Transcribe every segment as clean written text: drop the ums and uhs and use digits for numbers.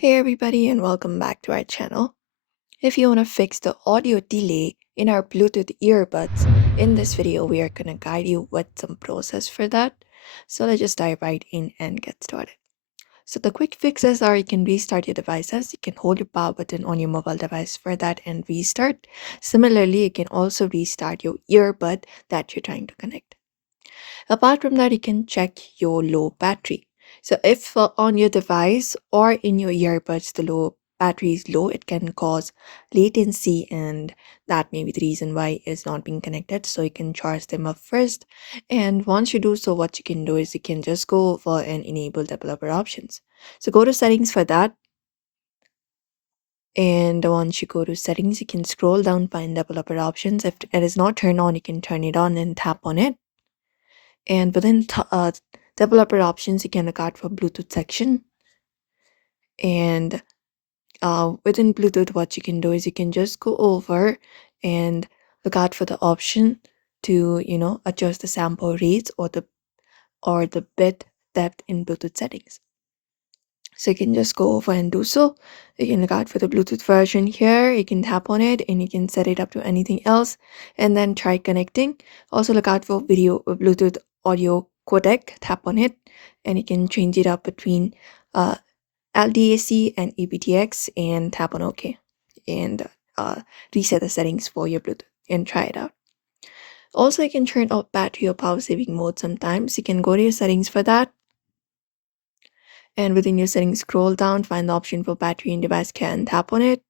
Hey everybody and welcome back to our channel. If you want to fix the audio delay in our Bluetooth earbuds, in this video we are going to guide you with some process for that. So let's just dive right in and get started. So the quick fixes are you can restart your devices, you can hold your power button on your mobile device for that and restart. Similarly, you can also restart your earbud that you're trying to connect. Apart from that, you can check your low battery. So if on your device or in your earbuds the low battery is low, it can cause latency and that may be the reason why it's not being connected. So you can charge them up first. And once you do so, what you can do is you can just go over and enable developer options. So go to settings for that. And once you go to settings, you can scroll down, find developer options. If it is not turned on, you can turn it on and tap on it. And within developer options, you can look out for Bluetooth section. And within Bluetooth, what you can do is you can just go over and look out for the option to adjust the sample rates or the bit depth in Bluetooth settings. So you can just go over and do so. You can look out for the Bluetooth version here. You can tap on it and you can set it up to anything else and then try connecting. Also look out for video Bluetooth audio codec. Tap on it and you can change it up between uh, LDAC and aptX and tap on OK and reset the settings for your Bluetooth and try it out. Also, you can turn off battery or power saving mode sometimes. You can go to your settings for that. And within your settings, scroll down, find the option for battery and device care and tap on it.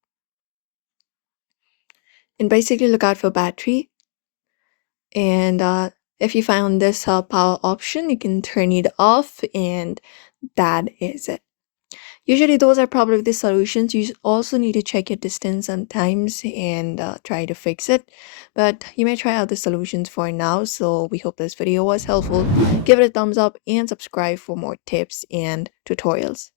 And basically look out for battery. And if you find this power option, you can turn it off and that is it. Usually those are probably the solutions. You also need to check your distance sometimes and try to fix it. But you may try out the solutions for now. So we hope this video was helpful. Give it a thumbs up and subscribe for more tips and tutorials.